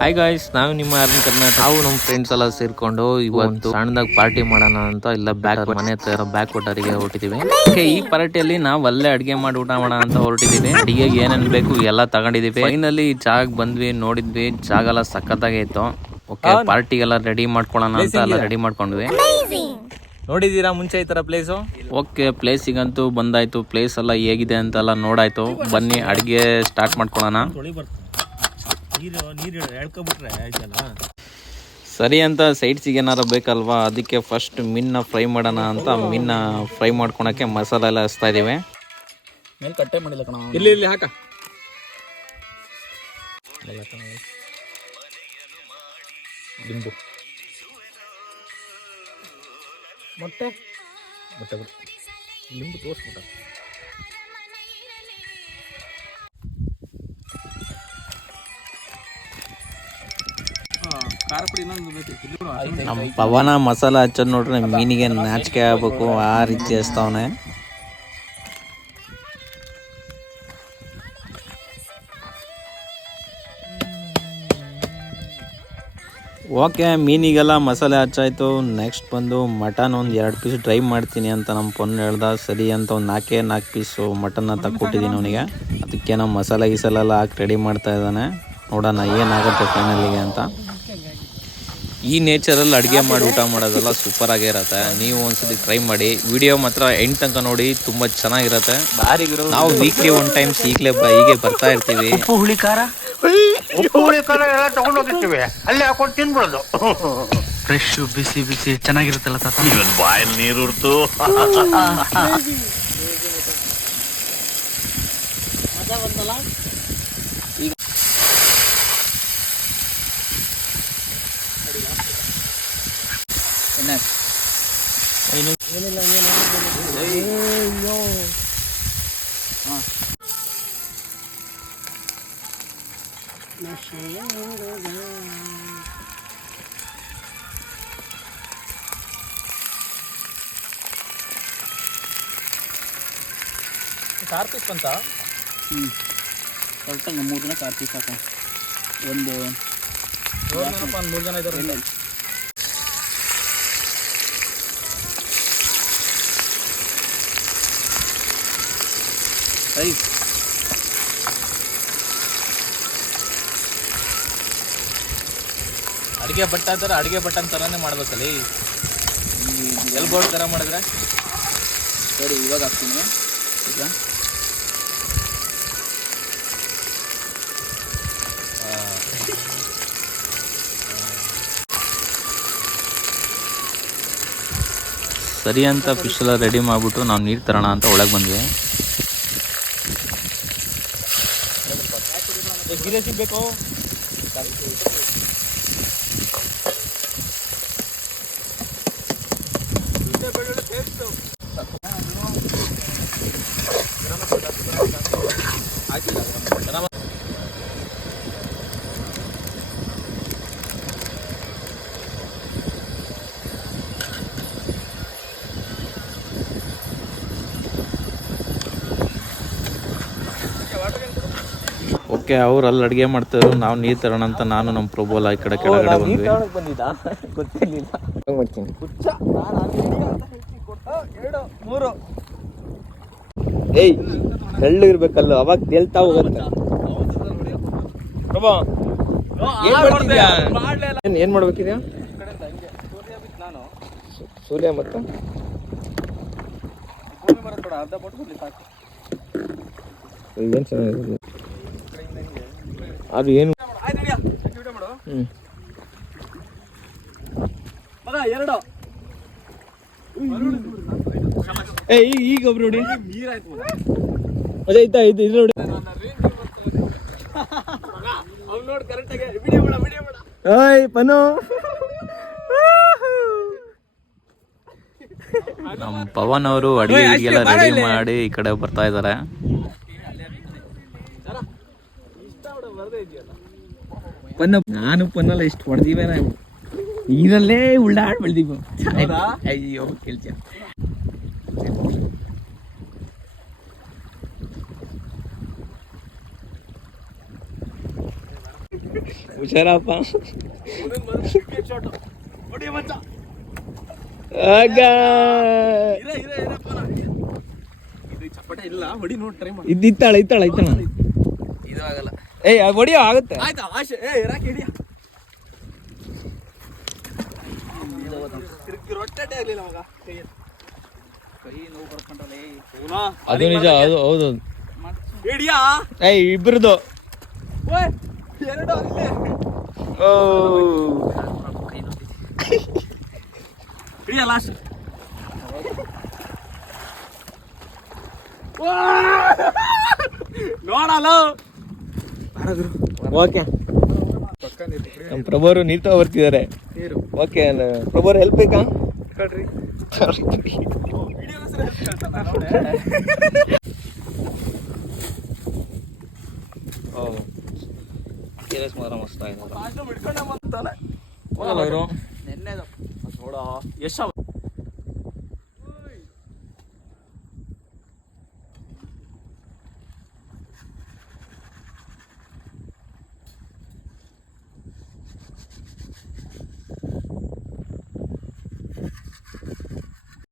Hi guys, ನಾವು ನಿಮ್ಮ earn Karnataka. ನಾವು ನಮ್ಮ ಫ್ರೆಂಡ್ಸ್ ಎಲ್ಲ ಸೇರ್ಕೊಂಡು ಇವತ್ತು ಸಣ್ಣದಾಗಿ ಪಾರ್ಟಿ ಮಾಡೋಣ ಅಂತ ಇಲ್ಲ ಮನೆ ಹತ್ರ ಇರೋ ಬ್ಯಾಕ್ ವಾಟರಿಗೆ ಹೊರಟಿದೀವಿ. ಈ ಪಾರ್ಟಿಯಲ್ಲಿ ನಾವು ಅಲ್ಲೇ ಅಡಿಗೆ ಮಾಡಿ ಊಟ ಮಾಡೋಣ ಅಂತ ಹೊರಟಿದೀವಿ. ಅಡಿಗೆಗೆ ಏನೇನ್ ಬೇಕು ಎಲ್ಲ ತಗೊಂಡಿದೀವಿ. ಫೈನಲಿ ಜಾಗ ಬಂದ್ವಿ, ನೋಡಿದ್ವಿ, ಜಾಗ ಎಲ್ಲ ಸಖತ್ತಾಗಿ ಇತ್ತು. ಓಕೆ, ಪಾರ್ಟಿಗೆಲ್ಲ ರೆಡಿ ಮಾಡ್ಕೊಳ್ಳೋಣ ಅಂತ ಎಲ್ಲ ರೆಡಿ ಮಾಡ್ಕೊಂಡ್ವಿ. ನೋಡಿದೀರಾ ಮುಂಚೆ ಈ ತರ ಪ್ಲೇಸು? ಓಕೆ, ಪ್ಲೇಸಿಗಂತೂ ಬಂದಾಯ್ತು. ಪ್ಲೇಸ್ ಎಲ್ಲ ಹೇಗಿದೆ ಅಂತೆಲ್ಲ ನೋಡಾಯ್ತು. ಬನ್ನಿ ಅಡಿಗೆ ಸ್ಟಾರ್ಟ್ ಮಾಡ್ಕೊಳ್ಳೋಣ. ಸರಿ ಅಂತ ಸೈಡ್ಸಿಗೆ ಏನಾರು ಬೇಕಲ್ವಾ, ಅದಕ್ಕೆ ಫಸ್ಟ್ ಮೀನ್ನ ಫ್ರೈ ಮಾಡೋಣ ಅಂತ ಮೀನ್ನ ಫ್ರೈ ಮಾಡ್ಕೊಳಕ್ಕೆ ಮಸಾಲೆ ಎಲ್ಲ ಹಚ್ತಾ ಇದೀವಿ. ಮೇಲೆ ಕಟ್ಟೆ ಮಾಡಿಲ್ಲ ಕಣ, ಇಲ್ಲಿ ಹಾಕ. ಲಿಂಬು ಮೊಟ್ಟೆ ಮೊಟ್ಟೆ ಲಿಂಬು ತೋರಿಸ್ಬಿಟ್ಟ. ನಮ್ಮ ಪವನ ಮಸಾಲ ಹಚ್ಚೋದು ನೋಡ್ರೆ ಮೀನಿಗೆ ನಾಚಿಕೆ ಆಗ್ಬೇಕು, ಆ ರೀತಿ ಹಚ್ತಾವನೆ. ಓಕೆ, ಮೀನಿಗೆಲ್ಲ ಮಸಾಲೆ ಹಚ್ಚಾಯ್ತು. ನೆಕ್ಸ್ಟ್ ಬಂದು ಮಟನ್ ಒಂದು 2 ಪೀಸ್ ಡ್ರೈ ಮಾಡ್ತೀನಿ ಅಂತ ನಮ್ಮ ಪೊನ್ನು ಹೇಳ್ದ. ಸರಿ ಅಂತ ಒಂದು 4 ಪೀಸು ಮಟನ್ನ ತಗೊಟ್ಟಿದ್ದೀನಿ ಅವನಿಗೆ. ಅದಕ್ಕೆ ನಾವು ಮಸಾಲೆ ಗೀಸಲೆಲ್ಲ ಹಾಕಿ ರೆಡಿ ಮಾಡ್ತಾ ಇದ್ದಾನೆ. ನೋಡೋಣ ಏನಾಗುತ್ತೆ ಫೈನಲಿಗೆ ಅಂತ. ಈ ನೇಚರಲ್ಲಿ ಅಡುಗೆ ಮಾಡಿ ಊಟ ಮಾಡೋದೆಲ್ಲ ಸೂಪರ್ ಆಗಿರತ್ತೆ. ನೀವು ಒಂದ್ಸತಿ ಟ್ರೈ ಮಾಡಿ. ವಿಡಿಯೋ ಮಾತ್ರ ಎಂಡ್ ತನಕ ನೋಡಿ, ತುಂಬ ಚೆನ್ನಾಗಿರತ್ತೆ. ನಾವು ವೀಕ್ಲಿ 1 ಟೈಮ್ಸ್ ಹೀಗೆ ಬರ್ತಾ ಇರ್ತೀವಿ. ಉಪ್ಪು ಹುಳಿ ಖಾರ ಎಲ್ಲ ತಗೊಂಡೋಗಿರ್ತೀವಿ, ಅಲ್ಲೇ ಹಾಕೊಂಡು ತಿನ್ಬಿಡೋದು. ಫ್ರೆಶ್ ಬಿಸಿ ಬಿಸಿ ಚೆನ್ನಾಗಿರುತ್ತಲ್ಲ ತಾತ. ಇವನ್ ಬಾಯಲ್ಲಿ ನೀರು ಉರ್ತು. ಕಾರ್ ಪೀಸ್ ಬಂತ? ಕರೆಕ್ಟಾಗಿ 3 ಜನ ಕಾರ್ ಪೀಸ್ ಹಾಕ. ಒಂದು 3 ಜನ ಇದ್ದಾರೆ. ಅಡಿಗೆ ಬಟ್ಟ ಅಂತಾರೆ, ಅಡಿಗೆ ಬಟ್ಟನ್ ಥರನೇ ಮಾಡ್ಬೇಕಲ್ಲ. ಎಲ್ಬೋರ್ಡ್ ಥರ ಮಾಡಿದ್ರೆ ಸರಿ. ಇವಾಗ ಹಾಕ್ತೀನಿ. ಈಗ ಸರಿ ಅಂತ ಫಿಶ್ ಎಲ್ಲ ರೆಡಿ ಮಾಡಿಬಿಟ್ಟು ನಾವು ನೀರು ತರೋಣ ಅಂತ ಒಳಗೆ ಬಂದ್ವಿ. ಗಿರೆ ಸಿಗಬೇಕು. ಓಕೆ, ಅವ್ರು ಅಲ್ಲಿ ಅಡುಗೆ ಮಾಡ್ತಾರೆ, ನಾವು ನೀರು ತರೋಣ ಅಂತ ನಾನು ನಮ್ಮ ಪ್ರಭುಲ್ಲ ಈ ಕಡೆ ಕೆಳಗಡೆ ಬಂದ್ವಿ. ಏಯ್, ಎಳ್ಳಿರ್ಬೇಕಲ್ಲ, ಅವಾಗ ತೇಲ್ತಾ ಹೋಗುತ್ತೆ. ಏನ್ ಮಾಡ್ಬೇಕಿದ್ಯಾ? ಸೂರ್ಯ ಮತ್ತೆ ಏನ್ ಚೆನ್ನಾಗಿದೆ ಅದು. ಏನು ಈಗ ಒಬ್ರು ನೋಡಿ ಅದೇ ಇದ್ದ ಇದು ನೋಡಿ. ಓಯ್ ಪನು, ನಮ್ಮ ಪವನ್ ಅವರು ಅಡಿಗೆಲ್ಲ ರೆಡಿ ಮಾಡಿ ಈ ಕಡೆ ಬರ್ತಾ ಇದ್ದಾರೆ. ನಾನು ಪನ್ನಲ್ಲ ಇಷ್ಟು ಹೊಡೆದಿವೆ, ನೀರಲ್ಲೇ ಉಳ್ಳಾಡ್ ಬೆಳ್ದೀವಿ. ಅಯ್ಯೋ ಕೆಲ್ಸ. ಹುಷಾರಪ್ಪ. ಹೊಡಿ ಮಚ್ಚ. ಆಗ ಇದು ಚಪ್ಪಟೆ ಇಲ್ಲ, ಹೊಡಿ ನೋಡಿ ಟ್ರೈ ಮಾಡಿ. ಇತ್ತಾಳ ಇದು ಆಗಲ್ಲ. ಏಯ್ ಹೊಡಿಯೋ ಆಗುತ್ತೆ. ಆಯ್ತಾ ಆಶೆ ಇರಾಕ್ ಹಿಡಿಯ. ತಿರುಗಿ ರೊಟ್ಟೆ ಆಗ್ಲಿಲ್ಲ ಮಗ, ಕೈ ನೋವು ಬರ್ಕೊಂಡ್ರಲ್ಲ. ಅದು ನಿಜ, ಅದು ಹೌದು. ಹಿಡಿಯಾ ಏಯ್ ಇಬ್ರದು. ಎರಡು ಅಲ್ಲೇ. ಹಿಡಿಯ ಲಾಸ್ಟ್. ನೋಡಲ್ಲ. ಓಕೆ, ನಮ್ಮ ಪ್ರಭುವರು ನೀರು ತಗೋ ಬರ್ತಿದ್ದಾರೆ. ಓಕೆ, ಪ್ರಭುವರು ಹೆಲ್ಪ್ ಬೇಕಾ? ಮಸ್ತ್ ಆಗಿದೆ. ನೋಡ ಎಷ್ಟು